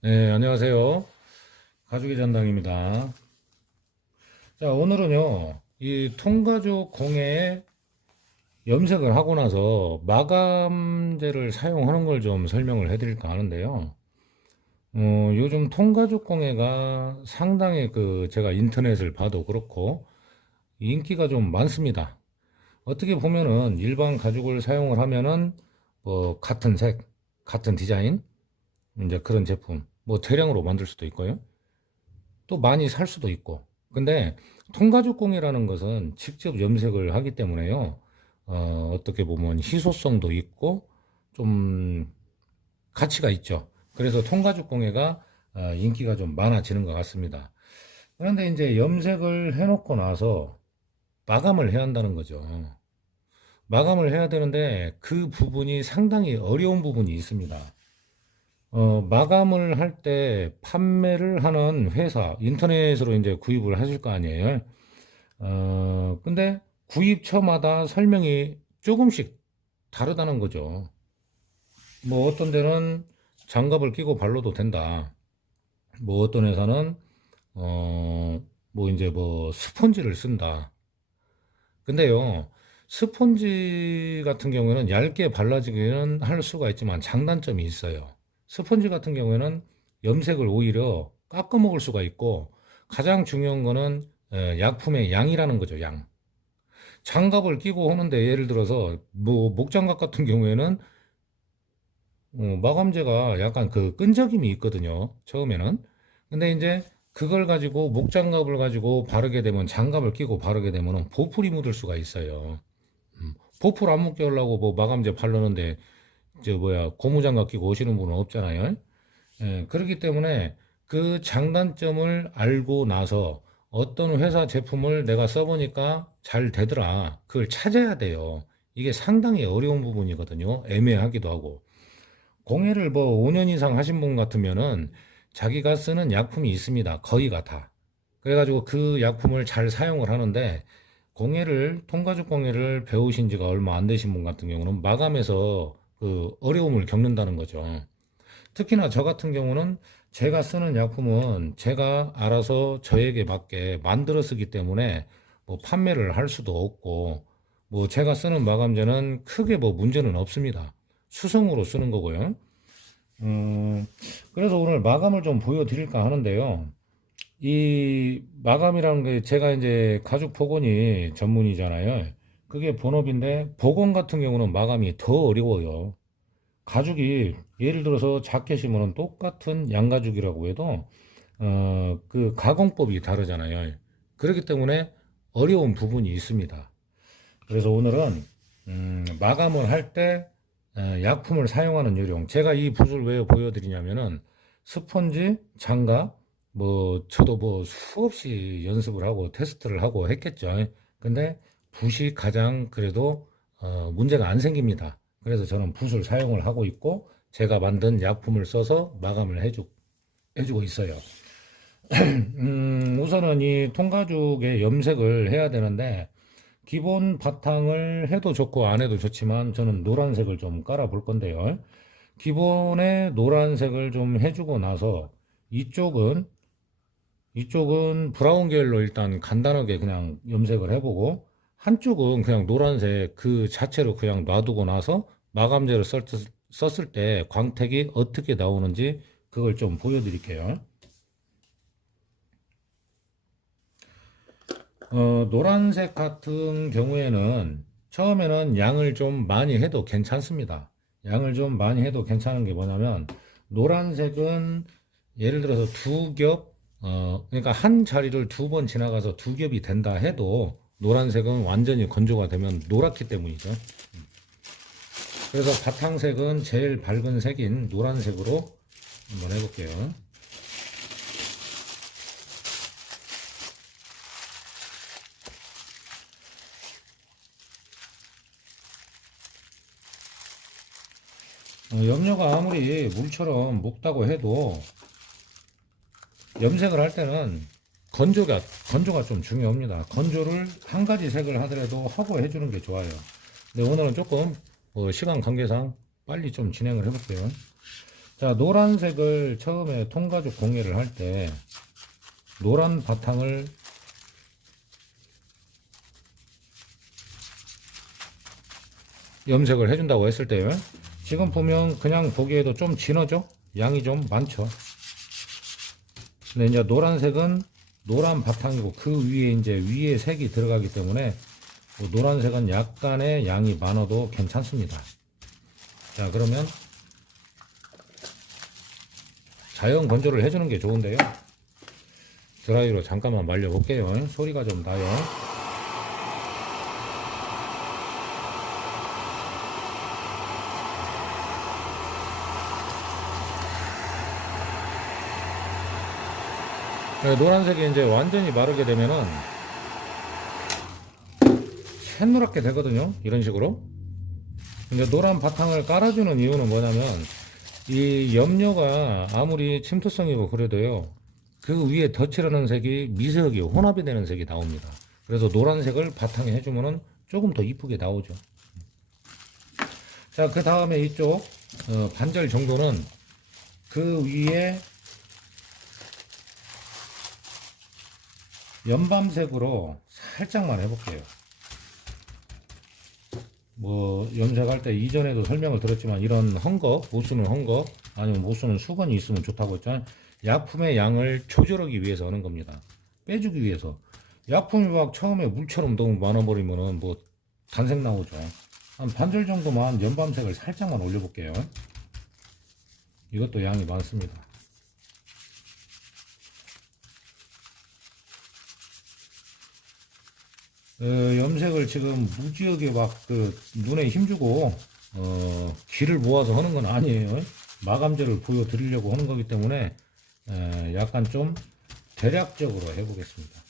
네, 안녕하세요. 가족의 전당입니다. 자, 오늘은요, 이 통가죽 공예에 염색을 하고 나서 마감제를 사용하는 걸 좀 설명을 해드릴까 하는데요. 요즘 통가죽 공예가 상당히 제가 인터넷을 봐도 그렇고 인기가 좀 많습니다. 어떻게 보면은 일반 가죽을 사용을 하면은 뭐 같은 색, 같은 디자인, 이제 그런 제품, 뭐 대량으로 만들 수도 있고요. 또 많이 살 수도 있고. 근데 통가죽공이라는 것은 직접 염색을 하기 때문에요. 어떻게 보면 희소성도 있고 좀 가치가 있죠. 그래서 통가죽공예가 인기가 좀 많아지는 것 같습니다. 그런데 이제 염색을 해놓고 나서 마감을 해야 한다는 거죠. 마감을 해야 되는데 그 부분이 상당히 어려운 부분이 있습니다. 마감을 할 때 판매를 하는 회사, 인터넷으로 이제 구입을 하실 거 아니에요. 근데 구입처마다 설명이 조금씩 다르다는 거죠. 뭐 어떤 데는 장갑을 끼고 발라도 된다. 뭐 어떤 회사는, 뭐 이제 뭐 스펀지를 쓴다. 근데요, 스펀지 같은 경우에는 얇게 발라지기는 할 수가 있지만 장단점이 있어요. 스펀지 같은 경우에는 염색을 오히려 깎아 먹을 수가 있고 가장 중요한 거는 약품의 양이라는 거죠, 양. 장갑을 끼고 하는데 예를 들어서 뭐 목장갑 같은 경우에는 마감제가 약간 그 끈적임이 있거든요, 처음에는. 근데 이제 그걸 가지고 목장갑을 가지고 바르게 되면 장갑을 끼고 바르게 되면 보풀이 묻을 수가 있어요. 보풀 안 묻게 하려고 뭐 마감제 바르는데 저 뭐야 고무장갑 끼고 오시는 분은 없잖아요. 예, 그렇기 때문에 그 장단점을 알고 나서 어떤 회사 제품을 내가 써보니까 잘 되더라. 그걸 찾아야 돼요. 이게 상당히 어려운 부분이거든요. 애매하기도 하고. 공예를 뭐 5년 이상 하신 분 같으면은 자기가 쓰는 약품이 있습니다. 거의가 다. 그래가지고 그 약품을 잘 사용을 하는데 공예를, 통가죽 공예를 배우신 지가 얼마 안 되신 분 같은 경우는 마감에서 그 어려움을 겪는다는 거죠. 특히나 저 같은 경우는 제가 쓰는 약품은 제가 알아서 저에게 맞게 만들어 쓰기 때문에 뭐 판매를 할 수도 없고 뭐 제가 쓰는 마감제는 크게 뭐 문제는 없습니다. 수성으로 쓰는 거고요. 음, 그래서 오늘 마감을 좀 보여드릴까 하는데요. 이 마감이라는 게 제가 이제 가죽 복원이 전문이잖아요. 그게 본업인데 복원 같은 경우는 마감이 더 어려워요. 가죽이 예를 들어서 자켓이면 똑같은 양가죽이라고 해도 그 가공법이 다르잖아요. 그렇기 때문에 어려운 부분이 있습니다. 그래서 오늘은 마감을 할 때 약품을 사용하는 요령. 제가 이 붓을 왜 보여드리냐면은 스펀지, 장갑, 뭐 저도 뭐 수없이 연습을 하고 테스트를 하고 했겠죠. 근데 붓이 가장 그래도 문제가 안 생깁니다. 그래서 저는 붓을 사용을 하고 있고 제가 만든 약품을 써서 마감을 해주고 있어요. 우선은 이 통가죽에 염색을 해야 되는데 기본 바탕을 해도 좋고 안 해도 좋지만 저는 노란색을 좀 깔아 볼 건데요. 기본에 노란색을 좀 해주고 나서 이쪽은 이쪽은 브라운 계열로 일단 간단하게 그냥 염색을 해보고 한쪽은 그냥 노란색 그 자체로 그냥 놔두고 나서 마감제를 썼을 때 광택이 어떻게 나오는지 그걸 좀 보여드릴게요. 노란색 같은 경우에는 처음에는 양을 좀 많이 해도 괜찮습니다. 양을 좀 많이 해도 괜찮은 게 뭐냐면 노란색은 예를 들어서 두 겹, 그러니까 한 자리를 두 번 지나가서 두 겹이 된다 해도 노란색은 완전히 건조가 되면 노랗기 때문이죠. 그래서 바탕색은 제일 밝은 색인 노란색으로 한번 해볼게요. 염료가 아무리 물처럼 묵다고 해도 염색을 할 때는 건조가 좀 중요합니다. 건조를 한 가지 색을 하더라도 하고 해주는 게 좋아요. 근데 오늘은 조금 시간 관계상 빨리 좀 진행을 해볼게요. 자, 노란색을 처음에 통가죽 공예를 할 때 노란 바탕을 염색을 해준다고 했을 때요. 지금 보면 그냥 보기에도 좀 진하죠? 양이 좀 많죠. 근데 이제 노란색은 노란 바탕이고 그 위에 이제 위에 색이 들어가기 때문에 노란색은 약간의 양이 많아도 괜찮습니다. 자, 그러면 자연 건조를 해주는 게 좋은데요. 드라이로 잠깐만 말려 볼게요. 소리가 좀 나요. 노란색이 이제 완전히 마르게 되면은 샛노랗게 되거든요. 이런 식으로. 근데 노란 바탕을 깔아주는 이유는 뭐냐면 이 염료가 아무리 침투성이고 그래도요, 그 위에 덧칠하는 색이 미세하게 혼합이 되는 색이 나옵니다. 그래서 노란색을 바탕에 해주면은 조금 더 이쁘게 나오죠. 자, 그 다음에 이쪽 반절 정도는 그 위에 연밤색으로 살짝만 해볼게요. 뭐 염색할 때 이전에도 설명을 드렸지만 이런 헝겊, 못 쓰는 헝겊 아니면 못 쓰는 수건이 있으면 좋다고 했잖아요. 약품의 양을 조절하기 위해서 하는 겁니다. 빼주기 위해서. 약품이 막 처음에 물처럼 너무 많아버리면은 뭐 단색 나오죠. 한 반절 정도만 연밤색을 살짝만 올려볼게요. 이것도 양이 많습니다. 염색을 지금 무지하게 막 눈에 힘주고 기를 모아서 하는 건 아니에요. 마감재를 보여드리려고 하는 거기 때문에 약간 좀 대략적으로 해보겠습니다.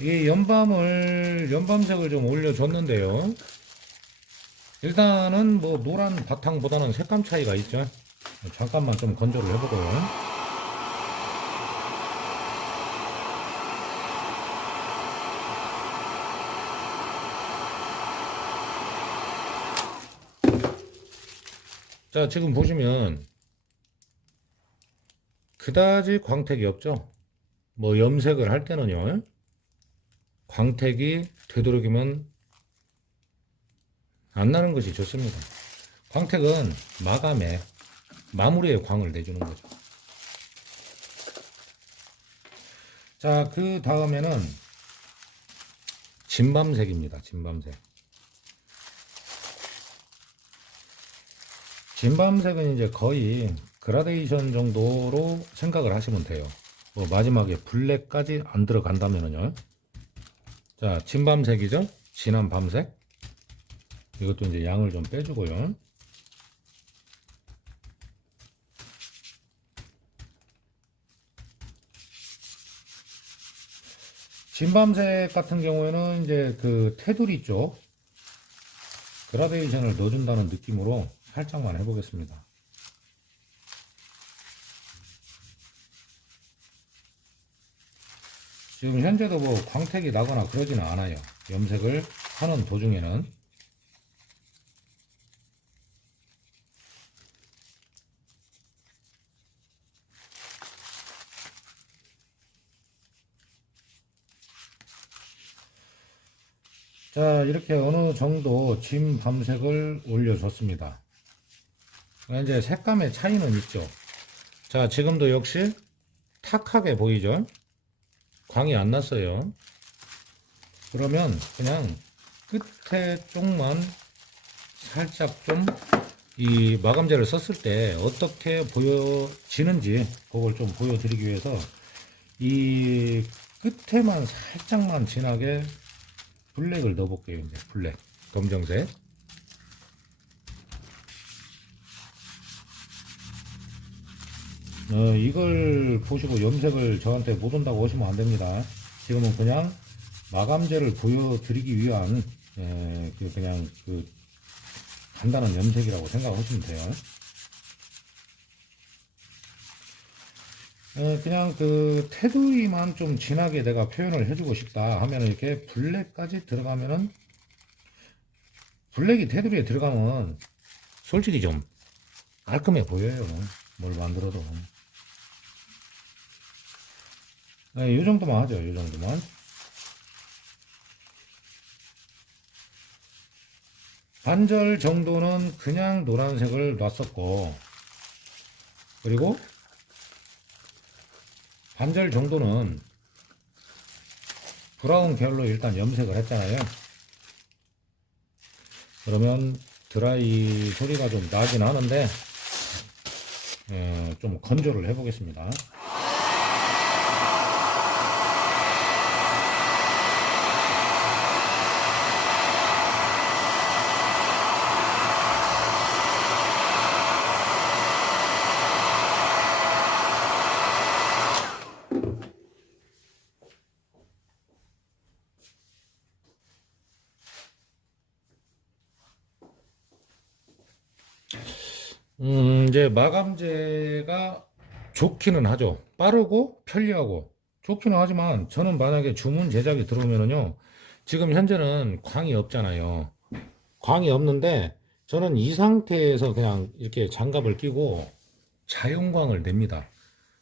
이 연밤색을 좀 올려줬는데요. 일단은 뭐 노란 바탕보다는 색감 차이가 있죠. 잠깐만 좀 건조를 해보고요. 자, 지금 보시면 그다지 광택이 없죠. 뭐 염색을 할 때는요, 광택이 되도록이면 안 나는 것이 좋습니다. 광택은 마무리에 광을 내주는 거죠. 자, 그 다음에는 진밤색입니다. 진밤색. 진밤색은 이제 거의 그라데이션 정도로 생각을 하시면 돼요. 뭐 마지막에 블랙까지 안 들어간다면요. 자, 진밤색이죠? 진한 밤색. 이것도 이제 양을 좀 빼주고요. 진밤색 같은 경우에는 이제 그 테두리 쪽 그라데이션을 넣어준다는 느낌으로 살짝만 해보겠습니다. 지금 현재도 뭐 광택이 나거나 그러지는 않아요. 염색을 하는 도중에는. 자, 이렇게 어느 정도 진 밤색을 올려줬습니다. 이제 색감의 차이는 있죠. 자, 지금도 역시 탁하게 보이죠? 광이 안 났어요. 그러면 그냥 끝에 쪽만 살짝 좀 이 마감재를 썼을 때 어떻게 보여지는지 그걸 좀 보여드리기 위해서 이 끝에만 살짝만 진하게 블랙을 넣어볼게요. 이제 블랙, 검정색. 이걸 보시고 염색을 저한테 못 온다고 하시면 안 됩니다. 지금은 그냥 마감재를 보여드리기 위한 그냥 간단한 염색이라고 생각하시면 돼요. 그냥 그 테두리만 좀 진하게 내가 표현을 해주고 싶다 하면 이렇게 블랙까지 들어가면은, 블랙이 테두리에 들어가면 솔직히 좀 깔끔해 보여요. 뭘 만들어도. 네, 이 정도만 하죠. 이 정도만. 반절 정도는 그냥 노란색을 놨었고, 그리고 반절 정도는 브라운 계열로 일단 염색을 했잖아요. 그러면 드라이 소리가 좀 나긴 하는데, 좀 건조를 해보겠습니다. 이제 마감재가 좋기는 하죠. 빠르고 편리하고 좋기는 하지만 저는 만약에 주문 제작이 들어오면은요, 지금 현재는 광이 없잖아요. 광이 없는데 저는 이 상태에서 그냥 이렇게 장갑을 끼고 자연광을 냅니다.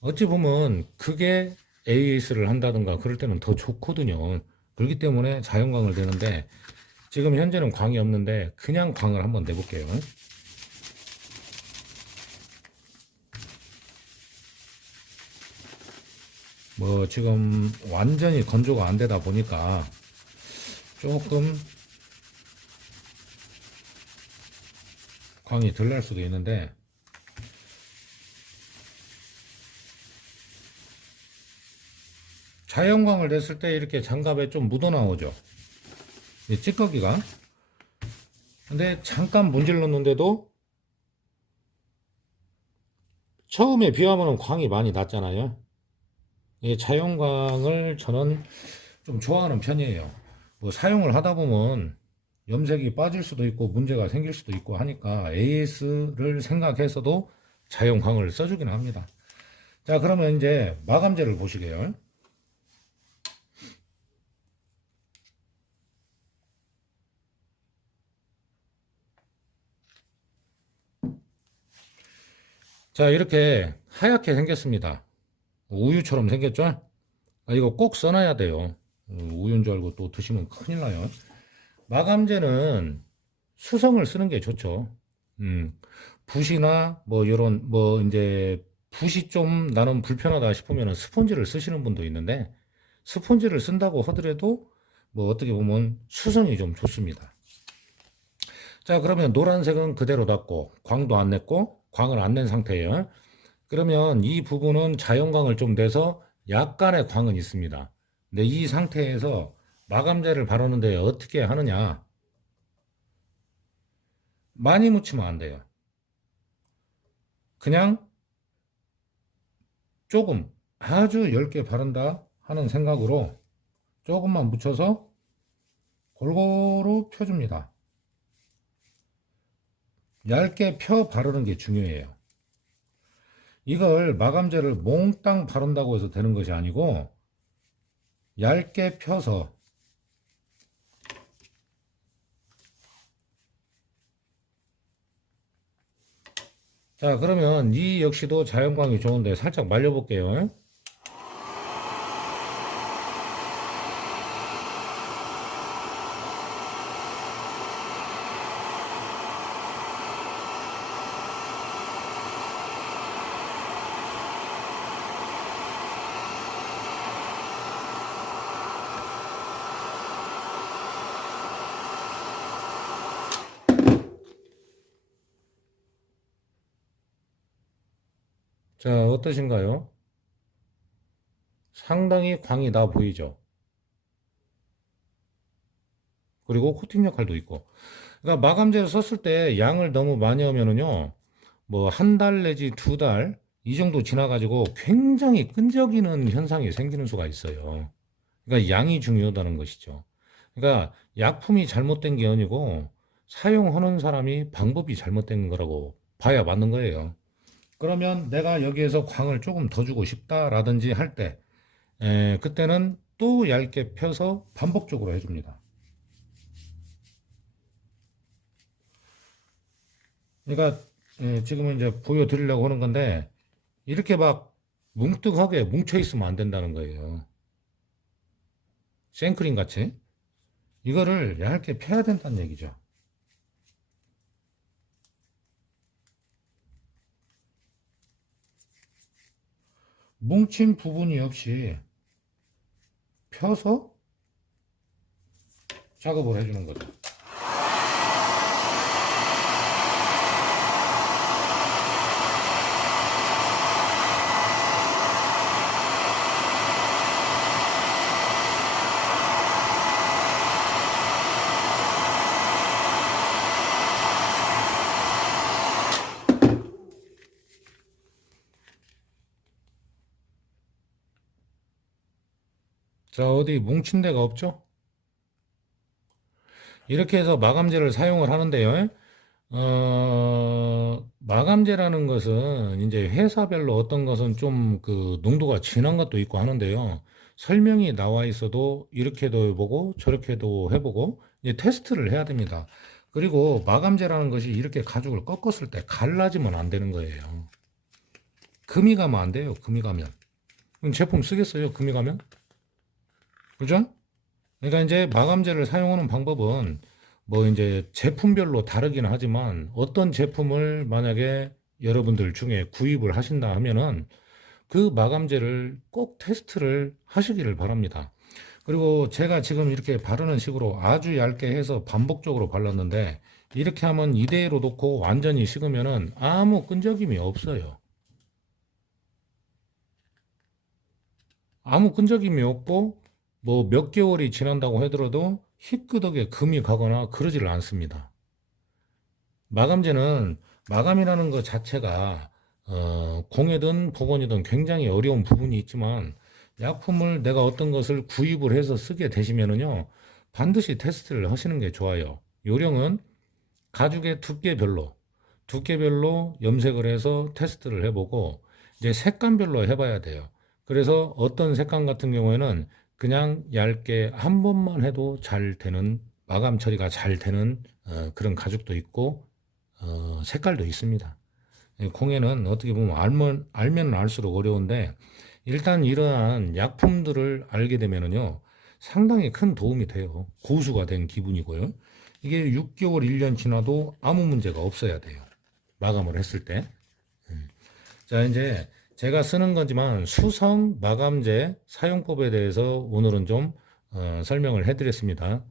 어찌 보면 그게 AS를 한다든가 그럴 때는 더 좋거든요. 그렇기 때문에 자연광을 내는데 지금 현재는 광이 없는데 그냥 광을 한번 내볼게요. 뭐 지금 완전히 건조가 안 되다 보니까 조금 광이 덜 날 수도 있는데, 자연광을 냈을 때 이렇게 장갑에 좀 묻어 나오죠, 이 찌꺼기가. 근데 잠깐 문질렀는데도 처음에 비하면 광이 많이 났잖아요. 이 자연광을 저는 좀 좋아하는 편이에요. 뭐 사용을 하다 보면 염색이 빠질 수도 있고 문제가 생길 수도 있고 하니까 AS를 생각해서도 자연광을 써주긴 합니다. 자, 그러면 이제 마감재를 보시게요. 자, 이렇게 하얗게 생겼습니다. 우유처럼 생겼죠? 이거 꼭 써놔야 돼요. 우유인 줄 알고 또 드시면 큰일 나요. 마감재는 수성을 쓰는 게 좋죠. 붓이나 뭐 이런 뭐 이제 붓이 좀 나는 불편하다 싶으면 스펀지를 쓰시는 분도 있는데, 스펀지를 쓴다고 하더라도 뭐 어떻게 보면 수성이 좀 좋습니다. 자, 그러면 노란색은 그대로 놨고 광도 안 냈고 광을 안 낸 상태예요. 그러면 이 부분은 자연광을 좀 내서 약간의 광은 있습니다. 근데 이 상태에서 마감재를 바르는데 어떻게 하느냐? 많이 묻히면 안 돼요. 그냥 조금, 아주 얇게 바른다 하는 생각으로 조금만 묻혀서 골고루 펴줍니다. 얇게 펴 바르는 게 중요해요. 이걸 마감재를 몽땅 바른다고 해서 되는 것이 아니고 얇게 펴서, 자, 그러면 이 역시도 자연광이 좋은데 살짝 말려볼게요. 자, 어떠신가요? 상당히 광이 나 보이죠? 그리고 코팅 역할도 있고. 그러니까 마감재를 썼을 때 양을 너무 많이 하면은요, 뭐 한 달 내지 두 달 이 정도 지나가지고 굉장히 끈적이는 현상이 생기는 수가 있어요. 그러니까 양이 중요하다는 것이죠. 그러니까 약품이 잘못된 게 아니고 사용하는 사람이 방법이 잘못된 거라고 봐야 맞는 거예요. 그러면 내가 여기에서 광을 조금 더 주고 싶다라든지 할 때, 그때는 또 얇게 펴서 반복적으로 해줍니다. 그러니까 지금은 이제 보여드리려고 하는 건데 이렇게 막 뭉뚱하게 뭉쳐 있으면 안 된다는 거예요. 생크림 같이 이거를 얇게 펴야 된다는 얘기죠. 뭉친 부분이 없이 펴서 작업을 해주는 거죠. 자, 어디 뭉친 데가 없죠? 이렇게 해서 마감재를 사용을 하는데요. 마감재라는 것은 이제 회사별로 어떤 것은 좀 그 농도가 진한 것도 있고 하는데요. 설명이 나와 있어도 이렇게도 해보고 저렇게도 해보고 이제 테스트를 해야 됩니다. 그리고 마감재라는 것이 이렇게 가죽을 꺾었을 때 갈라지면 안 되는 거예요. 금이 가면 안 돼요. 금이 가면. 그럼 제품 쓰겠어요? 금이 가면? 그죠? 그러니까 이제 마감재를 사용하는 방법은 뭐 이제 제품별로 다르긴 하지만 어떤 제품을 만약에 여러분들 중에 구입을 하신다 하면은 그 마감재를 꼭 테스트를 하시기를 바랍니다. 그리고 제가 지금 이렇게 바르는 식으로 아주 얇게 해서 반복적으로 발랐는데 이렇게 하면 이대로 놓고 완전히 식으면은 아무 끈적임이 없어요. 아무 끈적임이 없고 뭐 몇 개월이 지난다고 하더라도 희끄덕에 금이 가거나 그러지를 않습니다. 마감재는 마감이라는 것 자체가 공예든 복원이든 굉장히 어려운 부분이 있지만 약품을 내가 어떤 것을 구입을 해서 쓰게 되시면은요 반드시 테스트를 하시는 게 좋아요. 요령은 가죽의 두께별로 염색을 해서 테스트를 해보고 이제 색감별로 해봐야 돼요. 그래서 어떤 색감 같은 경우에는 그냥 얇게 한 번만 해도 잘 되는 마감 처리가 잘 되는 그런 가죽도 있고 색깔도 있습니다. 공예는 어떻게 보면 알면 알수록 어려운데 일단 이러한 약품들을 알게 되면은요 상당히 큰 도움이 돼요. 고수가 된 기분이고요. 이게 6개월, 1년 지나도 아무 문제가 없어야 돼요. 마감을 했을 때. 자, 이제 제가 쓰는 거지만 수성 마감재 사용법에 대해서 오늘은 좀 설명을 해드렸습니다.